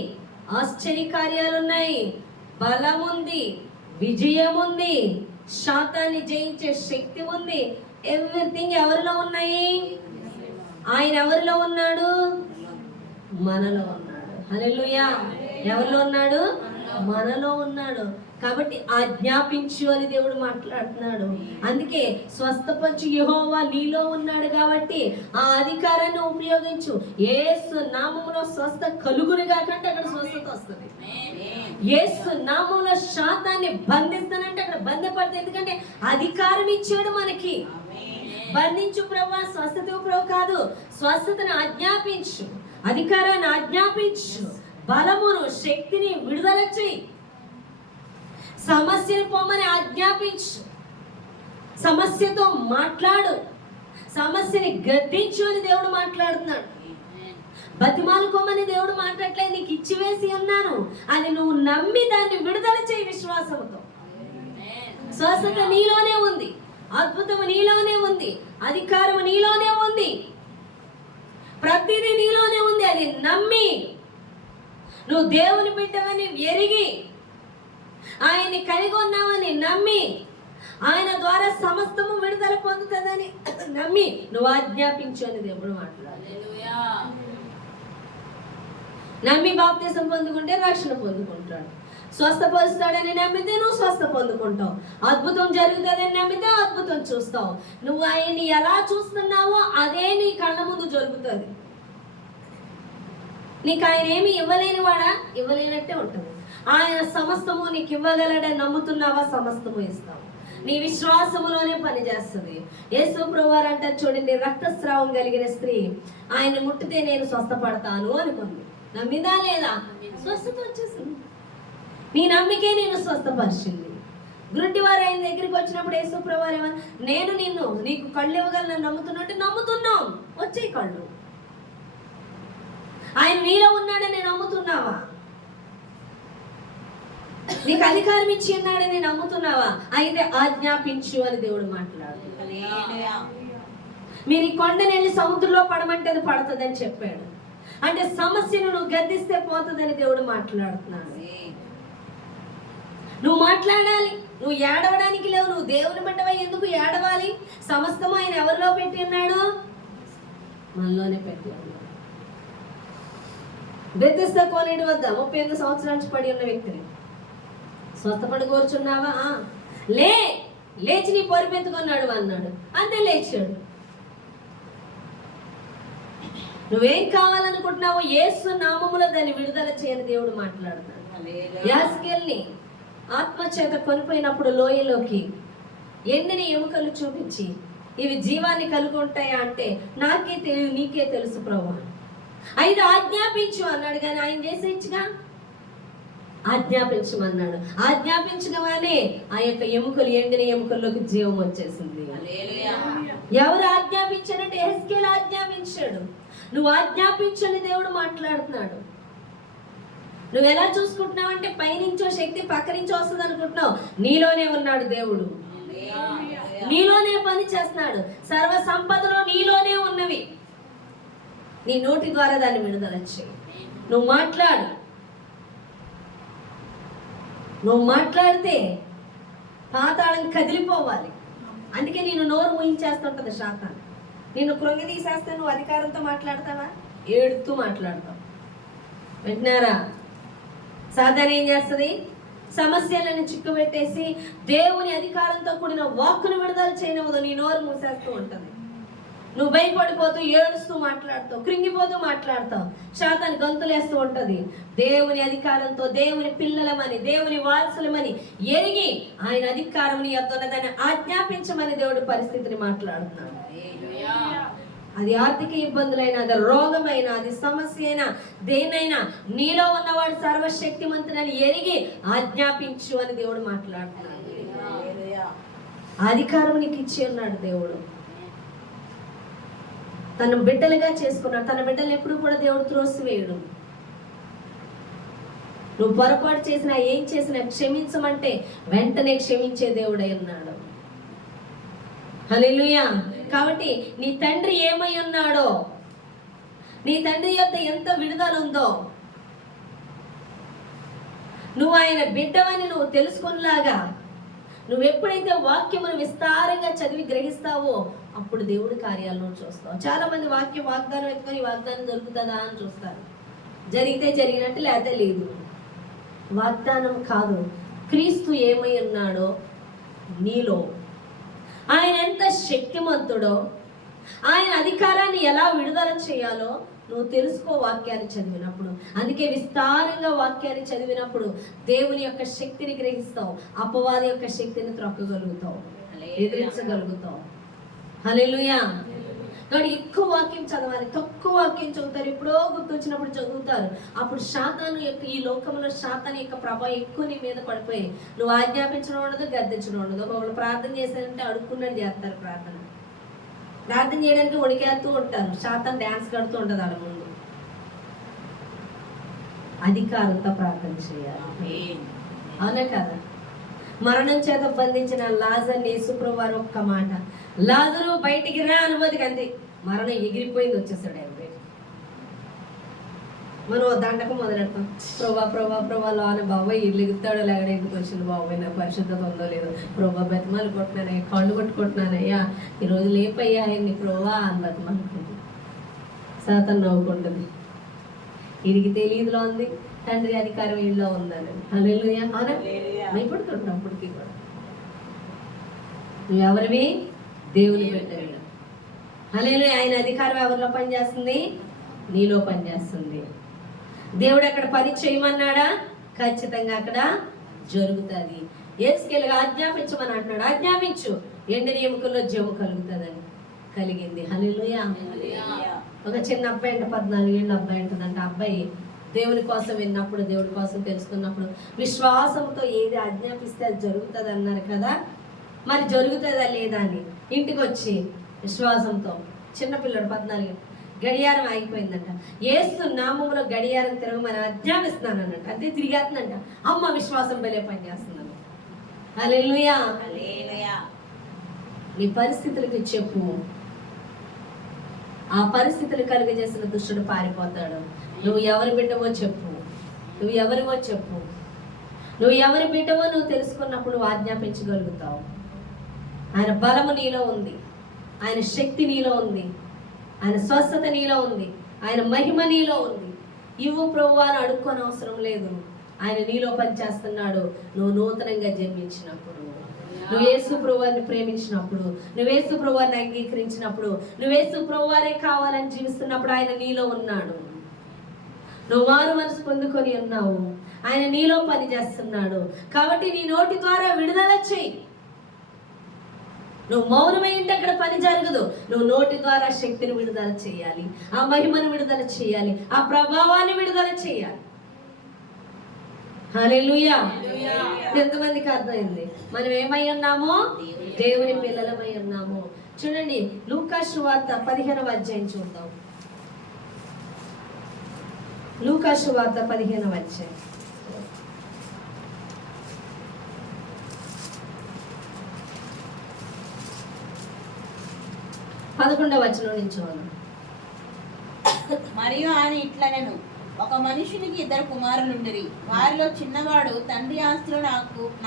ఆశ్చర్య కార్యాలు ఉన్నాయి, బలం ఉంది, విజయం ఉంది, శాతాన్ని జయించే శక్తి ఉంది. ఎవ్రీథింగ్ ఎవరిలో ఉన్నాయి? ఆయన ఎవరిలో ఉన్నాడు? మనలో ఉన్నాడు. హల్లెలూయా. ఎవరిలో ఉన్నాడు? మనలో ఉన్నాడు. కాబట్టి ఆజ్ఞాపించు అని దేవుడు మాట్లాడుతున్నాడు. అందుకే స్వస్థపరచు యెహోవా నీలో ఉన్నాడు కాబట్టి ఆ అధికారాన్ని ఉపయోగించు. యేసు నామములో స్వస్థ కలుగునుగా కంటే అక్కడ స్వస్థత వస్తుంది. యేసు నామములో శాతాన్ని బంధిస్తానంటే అక్కడ బంధపడుతుంది. ఎందుకంటే అధికారం ఇచ్చాడు మనకి. బంధించు ప్రభా, స్వస్థత ప్రభు కాదు, స్వస్థతను ఆజ్ఞాపించు, అధికారాన్ని ఆజ్ఞాపించు, బలమును శక్తిని విడుదల చేయి, సమస్యను పొమ్మని ఆజ్ఞాపించు, సమస్యతో మాట్లాడు, సమస్యని గద్దించు అని దేవుడు మాట్లాడుతున్నాడు. బతిమాలుకోమని దేవుడు మాట్లాడలేదు. నీకు ఇచ్చివేసి ఉన్నాను, అది నువ్వు నమ్మి దాన్ని విడుదల చేయి విశ్వాసంతో. స్వస్థత నీలోనే ఉంది, అద్భుతము నీలోనే ఉంది, అధికారము నీలోనే ఉంది, ప్రతిదీ నీలోనే ఉంది. అది నమ్మి నువ్వు దేవుని బిడ్డవని ఎరిగి, ఆయన్ని కలిగి ఉన్నావని నమ్మి, ఆయన ద్వారా సమస్తము విడుదల పొందుతుందని నమ్మి నువ్వు ఆజ్ఞాపించు అని దేవుడు మాట్లాడాలి. నమ్మి బాప్తిసం పొందుకుంటే రక్షణ పొందుకుంటాడు. స్వస్థపరుస్తాడని నమ్మితే నువ్వు స్వస్థ పొందుకుంటావు. అద్భుతం జరుగుతుందని నమ్మితే అద్భుతం చూస్తావు. నువ్వు ఆయన్ని ఎలా చూస్తున్నావో అదే నీ కళ్ళ ముందు జరుగుతుంది. నీకు ఆయన ఏమి ఇవ్వలేని వాడా? ఇవ్వలేనట్టే ఉంటుంది. ఆయన సమస్తము నీకు ఇవ్వగలడని నమ్ముతున్నావా? సమస్తము ఇస్తావు. నీ విశ్వాసములోనే పనిచేస్తుంది. యేసు ప్రభువారు అంటారు చూడండి, రక్తస్రావం కలిగిన స్త్రీ ఆయన ముట్టితే నేను స్వస్థపడతాను అనుకుంది. నమ్మిందా లేదా? స్వస్థత వచ్చేసింది. నీ నమ్మికే నేను స్వస్థపరిచింది. గురుంటివారు ఆయన దగ్గరికి వచ్చినప్పుడు యేసు ప్రభువారు ఏమన్నా, నేను నీకు కళ్ళు ఇవ్వగలను నమ్ముతున్నట్టు నమ్ముతున్నావు, వచ్చే కళ్ళు. ఆయన నీలో ఉన్నాడని నమ్ముతున్నావా? నీకు అధికారం ఇచ్చి ఉన్నాడని నమ్ముతున్నావా? అయితే ఆజ్ఞాపించు అని దేవుడు మాట్లాడు. మీరు ఈ కొండని వెళ్ళి సముద్రంలో పడమంటే అది పడుతుందని చెప్పాడు. అంటే సమస్యను నువ్వు గద్దిస్తే పోతుందని దేవుడు మాట్లాడుతున్నాడు. నువ్వు మాట్లాడాలి. నువ్వు ఏడవడానికి లేవు. నువ్వు దేవుని బిడ్డవై ఎందుకు ఏడవాలి? సమస్తము ఆయన ఎవరిలో పెట్టి ఉన్నాడు? మనలోనే పెట్టి ఉన్నాడు. బెతెస్దా కోనేటి వద్ద 35 సంవత్సరాల నుంచి పడి ఉన్న వ్యక్తిని స్వస్థపడి కూర్చున్నావా? లేచి నీ పొరిపెత్తుకున్నాడు అన్నాడు. అంతే, లేచాడు. నువ్వేం కావాలనుకుంటున్నావో యేసు నామములో దాన్ని విడుదల చేయని దేవుడు మాట్లాడుతాడు. యాస్కేల్ని ఆత్మచేత కొనిపోయినప్పుడు లోయలోకి ఎండిన ఎముకలు చూపించి ఇవి జీవాన్ని కలిగి ఉంటాయా అంటే నాకే తెలియదు, నీకే తెలుసు ప్రభువా, అయితే ఆజ్ఞాపించు అన్నాడు. కానీ ఆయన చేసేచ్చుగా, ఆజ్ఞాపించమన్నాడు. ఆజ్ఞాపించగానే ఆ యొక్క ఎముకలు, ఎండిన ఎముకల్లోకి జీవం వచ్చేసింది. ఎవరు ఆజ్ఞాపించారంటే యెహెజ్కేలు ఆజ్ఞాపించాడు. నువ్వు ఆజ్ఞాపించని దేవుడు మాట్లాడుతున్నాడు. నువ్వు ఎలా చూసుకుంటున్నావు అంటే పైనుంచో శక్తి పక్క నుంచి వస్తుంది అనుకుంటున్నావు. నీలోనే ఉన్నాడు దేవుడు, నీలోనే పని చేస్తున్నాడు. సర్వ సంపదలో నీలోనే ఉన్నవి. నీ నోటి ద్వారా దాన్ని విడుదల చేయి. నువ్వు మాట్లాడితే పాతాళం కదిలిపోవాలి. అందుకే నేను నోరు ఊహించేస్తుంటది శాతాన్ని. నిన్ను కృంగి తీసేస్తే నువ్వు అధికారంతో మాట్లాడతావా? ఏడుతూ మాట్లాడతాం. వింటున్నారా? సాధారణ ఏం చేస్తుంది? సమస్యలను చిక్కుబెట్టేసి దేవుని అధికారంతో కూడిన వాక్కును విడుదల చేయనివ్వదు. నీ నోరు మూసేస్తూ ఉంటుంది. నువ్వు భయపడిపోతూ ఏడుస్తూ మాట్లాడతావు, కృంగిపోతూ మాట్లాడతావు, శాతాన్ని గంతులేస్తూ ఉంటది. దేవుని అధికారంతో దేవుని పిల్లలమని, దేవుని వారసులమని ఎరిగి ఆయన అధికారం నీ యొద్ద ఉన్నదని ఆజ్ఞాపించమని దేవుడి పరిస్థితిని మాట్లాడుతున్నాడు. అది ఆర్థిక ఇబ్బందులైనా, అది రోగమైనా, అది సమస్య అయినా, దేనైనా నీలో ఉన్నవాడు సర్వశక్తిమంతుడని ఎరిగి ఆజ్ఞాపించు అని దేవుడు మాట్లాడుతున్నాడు. అధికారం నీకు ఇచ్చి ఉన్నాడు దేవుడు. తన బిడ్డలుగా చేసుకున్నాడు. తన బిడ్డలు ఎప్పుడు కూడా దేవుడు త్రోసివేయడు. నువ్వు పొరపాటు చేసినా, ఏం చేసినా క్షమించమంటే వెంటనే క్షమించే దేవుడై ఉన్నాడు. హల్లెలూయా. కాబట్టి నీ తండ్రి ఏమై ఉన్నాడో, నీ తండ్రి యొక్క ఎంత విడుదల ఉందో, నువ్వు ఆయన బిడ్డవని నువ్వు తెలుసుకునేలాగా నువ్వు ఎప్పుడైతే వాక్యమును విస్తారంగా చదివి గ్రహిస్తావో అప్పుడు దేవుడి కార్యాలను చూస్తావు. చాలా మంది వాగ్దానం ఎత్తుకొని వాగ్దానం దొరుకుతుందా అని చూస్తారు. జరిగితే జరిగినట్టు, లేకపోతే లేదు. వాగ్దానం కాదు, క్రీస్తు ఏమై ఉన్నాడో నీలో, ఆయన ఎంత శక్తిమంతుడో, ఆయన అధికారాన్ని ఎలా విడుదల చేయాలో నువ్వు తెలుసుకో వాక్యాన్ని చదివినప్పుడు. అందుకే విస్తారంగా వాక్యాన్ని చదివినప్పుడు దేవుని యొక్క శక్తిని గ్రహిస్తావు, అపవాది యొక్క శక్తిని త్రొక్కగలుగుతావు, ఎదిరించగలుగుతావు. హల్లెలూయా. కాబట్టి ఎక్కువ వాక్యం చదవాలి. తక్కువ వాక్యం చదువుతారు, ఎప్పుడో గుర్తొచ్చినప్పుడు చదువుతారు. అప్పుడు శాతాను యొక్క, ఈ లోకంలో శాతాను యొక్క ప్రభావం ఎక్కువ నీ మీద పడిపోయి నువ్వు ఆజ్ఞాపించడం ఉండదు, గద్దించడం ఉండదు. ఒకళ్ళు ప్రార్థన చేశారంటే అడుక్కున్నట్టు చేస్తారు. ప్రార్థన చేయడానికి వణికేస్తూ ఉంటారు. శాతం డ్యాన్స్ కడుతూ ఉంటుంది వాళ్ళ ముందు. అధికారంతో ప్రార్థన చేయాలి. అవునా కదా? మరణం చేత బంధించిన లాజర్ని యేసుప్రభువు వారు ఒక్క మాట, లాజరు బయటికి రా అనుమతికి అంతే, మరణం ఎగిరిపోయింది, వచ్చేసాడు ఆయన బయట. మనం దండకం మొదలెడతాం, ప్రభా లోన బాబాయ్ ఇల్లు ఎగుతాడో లేకపోతే ఎందుకు వచ్చింది బాబాయ్, నా పరిశుద్ధత ఉందో లేదో, ప్రభా బతిమాలు కొట్టున్నానయ్యా, కళ్ళు కొట్టుకుంటున్నానయ్యా, ఈరోజు లేపయ్యా ఆయన్ని ప్రభా అని బతిమాలుకుంటుంది. శాతం నవ్వుకుంటుంది. వీడికి తెలియదులో ఉంది తండ్రి అధికారం వీళ్ళలో ఉందని. హల్లెలూయా. అవునా? భయపడుతుంటాం అప్పటికి కూడా. నువ్వు ఎవరివి? దేవుని బిడ్డవి. హల్లెలూయా. ఆయన అధికారం ఎవరిలో పనిచేస్తుంది? నీలో పనిచేస్తుంది. దేవుడు అక్కడ పని చేయమన్నాడా? ఖచ్చితంగా అక్కడ జరుగుతుంది. యేసుకేలుగా ఆజ్ఞాపించమని అంటున్నాడు, ఆజ్ఞాపించు, ఎండిన ఎముకల్లో జమ్ము కలుగుతుందని. కలిగింది. హల్లెలూయా. ఒక చిన్న అబ్బాయి అంట, 14 ఏళ్ళ అబ్బాయి అంటుందంట. అబ్బాయి దేవుని కోసం విన్నప్పుడు, దేవుడి కోసం తెలుసుకున్నప్పుడు విశ్వాసంతో ఏది ఆజ్ఞాపిస్తే అది జరుగుతుంది అన్నారు కదా, మరి జరుగుతుందా లేదా అని ఇంటికి వచ్చి విశ్వాసంతో, చిన్నపిల్లడు 14, గడియారం ఆగిపోయిందంట. యేసు నామములో గడియారం తిరగమని ఆజ్ఞాపిస్తున్నాను అన్నట్టు. అంతే తిరిగేస్తుందంట. అమ్మ విశ్వాసం బలే పనిచేస్తున్నాను. హల్లెలూయా. నీ పరిస్థితులకి చెప్పు, ఆ పరిస్థితులు కలుగజేసిన దుష్టుడు పారిపోతాడు. నువ్వు ఎవరి బిడ్డవో చెప్పు, నువ్వు ఎవరివో చెప్పు. నువ్వు ఎవరి బిడ్డవో నువ్వు తెలుసుకున్నప్పుడు నువ్వు ఆజ్ఞాపించగలుగుతావు. ఆయన బలము నీలో ఉంది, ఆయన శక్తి నీలో ఉంది, ఆయన స్వస్థత నీలో ఉంది, ఆయన మహిమ నీలో ఉంది. ఇవ్వు ప్రభువా అని అడుక్కోని అవసరం లేదు. ఆయన నీలో పనిచేస్తున్నాడు. నువ్వు నూతనంగా జన్మించినప్పుడు, నువ్వు యేసు ప్రభువాన్ని ప్రేమించినప్పుడు, నువ్వు యేసు ప్రభువాన్ని అంగీకరించినప్పుడు, నువ్వు యేసు ప్రభువారే కావాలని జీవిస్తున్నప్పుడు ఆయన నీలో ఉన్నాడు. నువ్వు మారు మనసు పొందుకొని ఉన్నావు, ఆయన నీలో పని చేస్తున్నాడు. కాబట్టి నీ నోటి ద్వారా విడుదల చెయ్యి. నువ్వు మౌనమైంటే అక్కడ పని జరగదు. నువ్వు నోటి ద్వారా శక్తిని విడుదల చేయాలి, ఆ మహిమను విడుదల చేయాలి, ఆ ప్రభావాన్ని విడుదల చేయాలి. హల్లెలూయా. ఎంతమందికి అర్థమైంది? మనం ఏమై ఉన్నామో? దేవుని పిల్లలమై ఉన్నాము. చూడండి, లూకా సువార్త 15వ అధ్యాయం చూద్దాం. లూకా సువార్త 15వ అధ్యాయం. 11వ వచనం నుంచి చదువు. మరియు ఆయన ఇట్లనెను, ఒక మనుషునికి 2 కుమారులుండిరి. వారిలో చిన్నవాడు తండ్రి ఆస్తిలో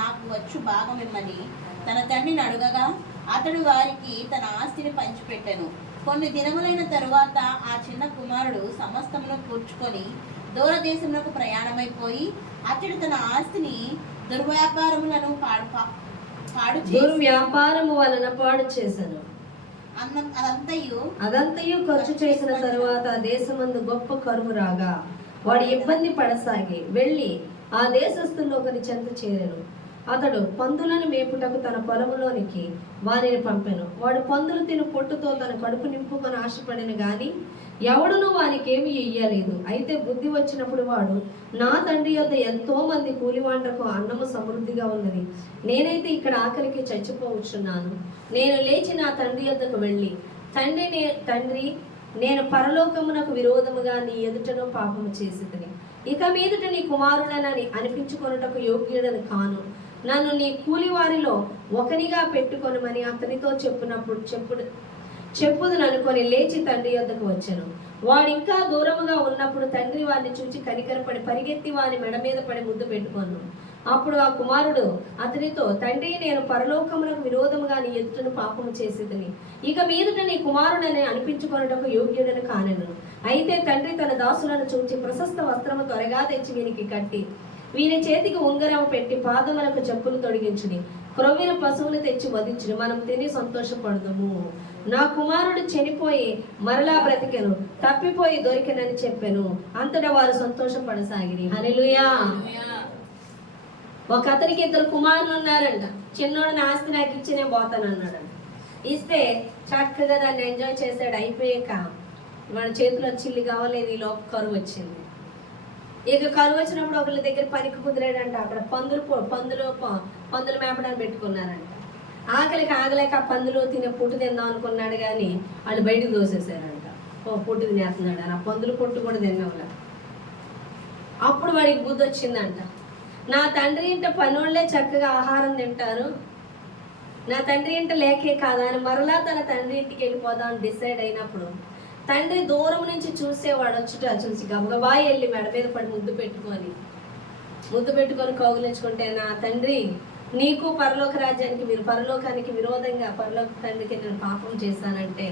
నాకు వచ్చు భాగం ఇమ్మని తన తండ్రిని అడుగగా అతడు వారికి తన ఆస్తిని పంచిపెట్టెను. కొన్ని దినములైన తరువాత ఆ చిన్న కుమారుడు సమస్తమును కూర్చుకొని దూరదేశములకు ప్రయాణమైపోయి అతడు తన ఆస్తిని దుర్వ్యాపారములను పాడు చేసి దుర్వ్యాపారము వలన పాడు చేశాను. అదంతయు ఖర్చు చేసిన తరువాత దేశమందు గొప్ప కరువు రాగా వాడు ఇబ్బంది పడసాగి వెళ్ళి ఆ దేశస్థుల్లో ఒకరి చెంత చేరాను. అతడు పందులను మేపుటకు తన పొలములోనికి వారిని పంపెను. వాడు పందులు తిను పొట్టుతో తన కడుపు నింపుకొని ఆశపడిన గాని ఎవడును వానికి ఏమి ఇయ్యలేదు. అయితే బుద్ధి వచ్చినప్పుడు వాడు, నా తండ్రి యొద్ద ఎంతో మంది కూలివాండ్రకు అన్నము సమృద్ధిగా ఉన్నది, నేనైతే ఇక్కడ ఆకలికి చచ్చిపోవచ్చున్నాను. నేను లేచి నా తండ్రి యొద్దకు వెళ్ళి, తండ్రి నేను పరలోకమునకు విరోధముగా నీ ఎదుటను పాపము చేసితిని. ఇక మీదట నీ కుమారుడనని అనిపించుకొనుటకు యోగ్యుడని కాను. నన్ను నీ కూలివారిలో ఒకనిగా పెట్టుకొనమని అతనితో చెప్పుదును అనుకొని లేచి తండ్రి యొద్దకు వచ్చాను. వాడు ఇంకా దూరముగా ఉన్నప్పుడు తండ్రి వాడిని చూచి కనికరపడి పరిగెత్తి వాని మెడ మీద పడి ముద్దు పెట్టుకొను. అప్పుడు ఆ కుమారుడు అతనితో, తండ్రి నేను పరలోకమునకు విరోధముగా నీ ఎదుటను పాపము చేసేదని, ఇక మీదట నీ కుమారుడని అనిపించుకొనుటకు యోగ్యుడని కానెను. అయితే తండ్రి తన దాసులను చూచి ప్రశస్త వస్త్రము త్వరగా తెచ్చి వీనికి కట్టి వీని చేతికి ఉంగరము పెట్టి పాదములకు చెప్పులు తొడిగించుని క్రొవ్విన పశువులు తెచ్చి వధించుని మనం తిని సంతోషపడదుము. నా కుమారుడు చనిపోయి మరలా బ్రతికెను, తప్పిపోయి దొరికెనని చెప్పాను. అంతటా వారు సంతోషపడసాగిరి. హల్లెలూయా. ఒక అతనికి 2 కుమారులు ఉన్నారంట. చిన్నోడు ఆస్తి నాకు ఇచ్చి నేను పోతాను అన్నాడంట. ఇస్తే చక్కగా దాన్ని ఎంజాయ్ చేశాడు. అయిపోయాక వాడి చేతిలో చిల్లి కావలేదు, ఈ లోపు కరువు వచ్చింది. ఇక కరువు వచ్చినప్పుడు ఒకళ్ళ దగ్గర పనికి కుదిరాడంట. అక్కడ పందులు మేపడానికి పెట్టుకున్నారంట. ఆకలికి ఆగలేక ఆ పందులు తినే పుట్టు తిందాం అనుకున్నాడు కానీ వాళ్ళు బయటకు దోసేసారంట. పుట్టు తినేస్తున్నాడు అని. ఆ పందులు పొట్టు కూడా తిన్నావులా. అప్పుడు వాడికి బుద్ధి వచ్చిందంట, నా తండ్రి ఇంట పనోళ్లే చక్కగా ఆహారం తింటారు, నా తండ్రి ఇంట లేకే కాదా అని మరలా తన తండ్రి ఇంటికి వెళ్ళిపోదాం అని డిసైడ్ అయినప్పుడు తండ్రి దూరం నుంచి చూసేవాడు. చూసి గబగబా వెళ్ళి మెడ మీద పడి ముద్దు పెట్టుకొని కౌగులించుకుంటే, నా తండ్రి నీకు పరలోకానికి విరోధంగా పరలోక తండ్రికి నేను పాపం చేశానంటే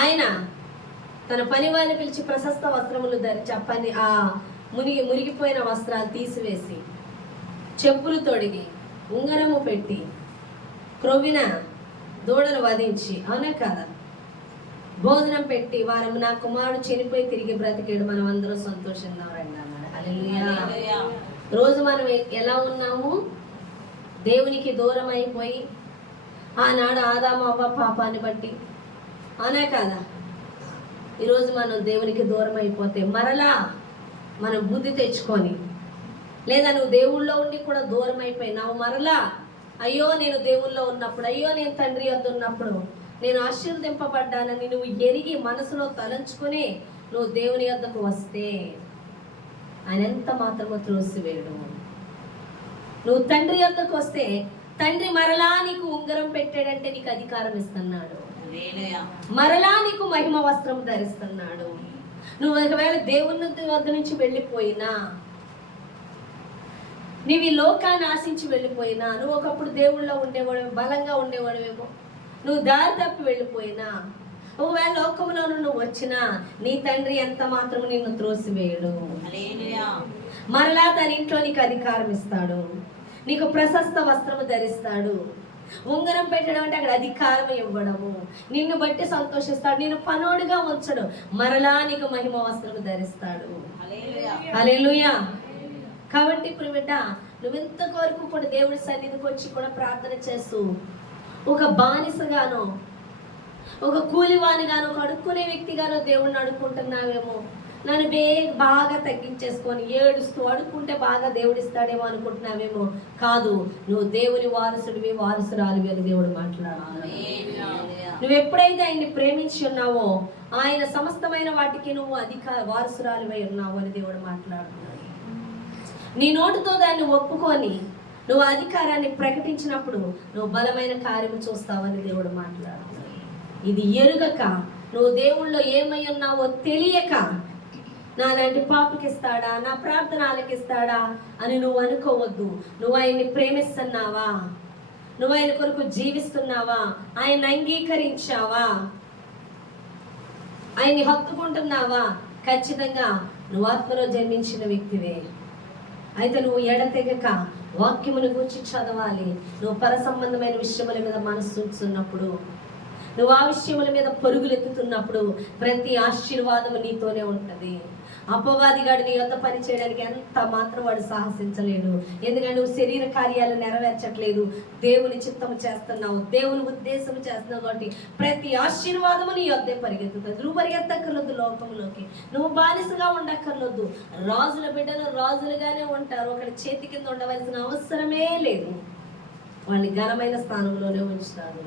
ఆయన తన పని వారిని పిలిచి ప్రశస్త వస్త్రములు ధరించి ఆ మునిగిపోయిన వస్త్రాలు తీసివేసి చెప్పులు తొడిగి ఉంగరము పెట్టి క్రొవ్విన దూడను వధించి, అవునా కాదా, భోజనం పెట్టి వారు నా కుమారుడు చనిపోయి తిరిగి బ్రతికేడు, మనం అందరం సంతోషంగా రండి అన్నాడు. హల్లెలూయా. రోజు మనం ఎలా ఉన్నాము? దేవునికి దూరం అయిపోయి ఆనాడు ఆదాము అవ్వ పాపాన్ని బట్టి, అవునా కాదా, ఈరోజు మనం దేవునికి దూరం అయిపోతే మరలా మనం బుద్ధి తెచ్చుకొని, లేదా నువ్వు దేవుళ్ళో ఉండి కూడా దూరం అయిపోయినావు, మరలా అయ్యో నేను దేవుళ్ళో ఉన్నప్పుడు, అయ్యో నేను తండ్రి వద్ద ఉన్నప్పుడు నేను ఆశీర్వదింపబడ్డానని నువ్వు ఎరిగి మనసులో తలంచుకుని నువ్వు దేవుని వద్దకు వస్తే ఆయన ఎంత మాత్రమో త్రోసివేయడు. నువ్వు తండ్రి వద్దకు వస్తే తండ్రి మరలా నీకు ఉంగరం పెట్టాడంటే నీకు అధికారం ఇస్తున్నాడు, మరలా నీకు మహిమ వస్త్రం ధరిస్తున్నాడు. నువ్వు ఒకవేళ దేవుని వద్ద నుంచి వెళ్ళిపోయినా, నువ్వు ఈ లోకాన్ని ఆశించి వెళ్ళిపోయినా, నువ్వు ఒకప్పుడు దేవుళ్ళో ఉండేవాడు, బలంగా ఉండేవాడువేమో, నువ్వు దారి తప్పి వెళ్ళిపోయినా, ఒకవేళ లోకంలో నువ్వు వచ్చినా నీ తండ్రి ఎంత మాత్రం నిన్ను త్రోసివేయడు. మరలా తన ఇంట్లో నీకు అధికారం ఇస్తాడు, నీకు ప్రశస్త వస్త్రము ధరిస్తాడు. ఉంగరం పెట్టడం అంటే అక్కడ అధికారం ఇవ్వడము, నిన్ను బట్టి సంతోషిస్తాడు, నిన్ను పనోడుగా ఉంచడు, మరలా నీకు మహిమ వస్త్రము ధరిస్తాడు. హల్లెలూయా. కాబట్టి ఇప్పుడు బిడ్డ, నువ్వెంత వరకు కూడా దేవుడి సన్నిధికి వచ్చి కూడా ప్రార్థన చేస్తూ ఒక బానిసగానో, ఒక కూలివానిగానో, ఒక అడుక్కునే వ్యక్తిగానో దేవుడిని అడుక్కుంటున్నావేమో. నన్ను బాగా తగ్గించేసుకొని ఏడుస్తూ అడుక్కుంటే బాగా దేవుడిస్తాడేమో అనుకుంటున్నావేమో. కాదు, నువ్వు దేవుని వారసుడివి, వారసురాలివి అని దేవుడు మాట్లాడుతున్నాడు. నువ్వు ఎప్పుడైతే ఆయన్ని ప్రేమించి ఉన్నావో ఆయన సమస్తమైన వాటికి నువ్వు వారసురాలివై ఉన్నావు అని దేవుడు మాట్లాడుతున్నాడు. నీ నోటితో దాన్ని ఒప్పుకొని నువ్వు అధికారాన్ని ప్రకటించినప్పుడు నువ్వు బలమైన కార్యము చూస్తావని దేవుడు మాట్లాడుతున్నాడు. ఇది ఎరుగక, నువ్వు దేవుళ్ళో ఏమై ఉన్నావో తెలియక, నాలాంటి పాపకిస్తాడా, నా ప్రార్థన ఆలకిస్తాడా అని నువ్వు అనుకోవద్దు. నువ్వు ఆయన్ని ప్రేమిస్తున్నావా, నువ్వు ఆయన కొరకు జీవిస్తున్నావా, ఆయన అంగీకరించావా, ఆయన్ని హత్తుకుంటున్నావా? ఖచ్చితంగా నువ్వు ఆత్మలో జన్మించిన వ్యక్తివే. అయితే నువ్వు ఎడతెగక వాక్యమును గూర్చి చదవాలి. నువ్వు పర సంబంధమైన విషయముల మీద మనసు ఉంచుతున్నప్పుడు, నువ్వు ఆ విషయముల మీద పరుగులెత్తుతున్నప్పుడు ప్రతి ఆశీర్వాదము నీతోనే ఉంటది. అపవాదిగాడు నీ యొద్ద పని చేయడానికి ఎంత మాత్రం వాడు సాహసించలేడు. ఎందుకంటే నువ్వు శరీర కార్యాలు నెరవేర్చట్లేదు, దేవుని చిత్తము చేస్తున్నావు, దేవుని ఉద్దేశము చేస్తున్నావు. కాబట్టి ప్రతి ఆశీర్వాదము నీ యొద్దే పరిగెత్తుతుంది. నువ్వు పరిగెత్తక్కర్లేదు లోకంలోకి, నువ్వు బానిసగా ఉండక్కర్లేదు. రాజుల బిడ్డలు రాజులుగానే ఉంటారు, ఒకటి చేతి కింద ఉండవలసిన అవసరమే లేదు. వాళ్ళని ఘనమైన స్థానంలోనే ఉంచుతారు.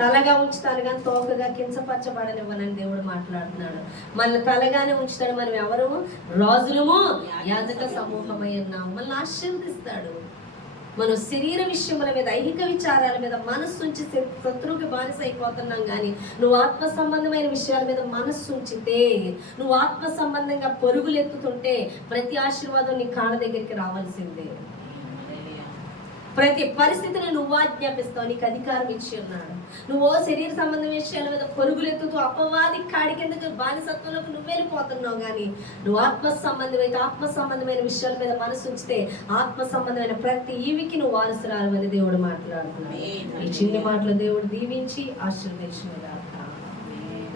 తలగా ఉంచుతాను కానీ తోకగా కించపరచబడనివ్వనని దేవుడు మాట్లాడుతున్నాడు. మన తలగానే ఉంచుతాడు. మనం ఎవరు? రాజులము యాజక సమూహమై ఉన్నాం. మనల్ని ఆశీర్వదిస్తాడు. మనం శరీర విషయముల మీద, ఐహిక విచారాల మీద మనస్సు ఉంచి శత్రువుకి బానిస అయిపోతున్నాం. కానీ నువ్వు ఆత్మ సంబంధమైన విషయాల మీద మనస్సు ఉంచితే, నువ్వు ఆత్మ సంబంధంగా పరుగులు ఎత్తుతుంటే ప్రతి ఆశీర్వాదం నీ కాళ్ళ దగ్గరికి రావాల్సిందే. ప్రతి పరిస్థితిని నువ్వు ఆజ్ఞాపిస్తావు. నీకు అధికారం ఇచ్చి ఉన్నాడు. నువ్వు శరీర సంబంధ విషయాల మీద పరుగులెత్తుతూ అపవాది కాడి కిందకి బానిసత్వంలోకి నువ్వు వెళ్ళిపోతున్నావు. కానీ నువ్వు ఆత్మ సంబంధమైన విషయాల మీద మనసు ఉంచితే ఆత్మ సంబంధమైన ప్రతి ఈవికి నువ్వు వారసురాలు అని దేవుడు మాట్లాడుతున్నాడు. ఈ చిన్ని మాటలు దేవుడు దీవించి ఆశీర్వదించిన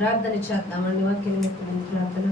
ప్రార్థన చేద్దామండి. వాక్యం ప్రార్థన.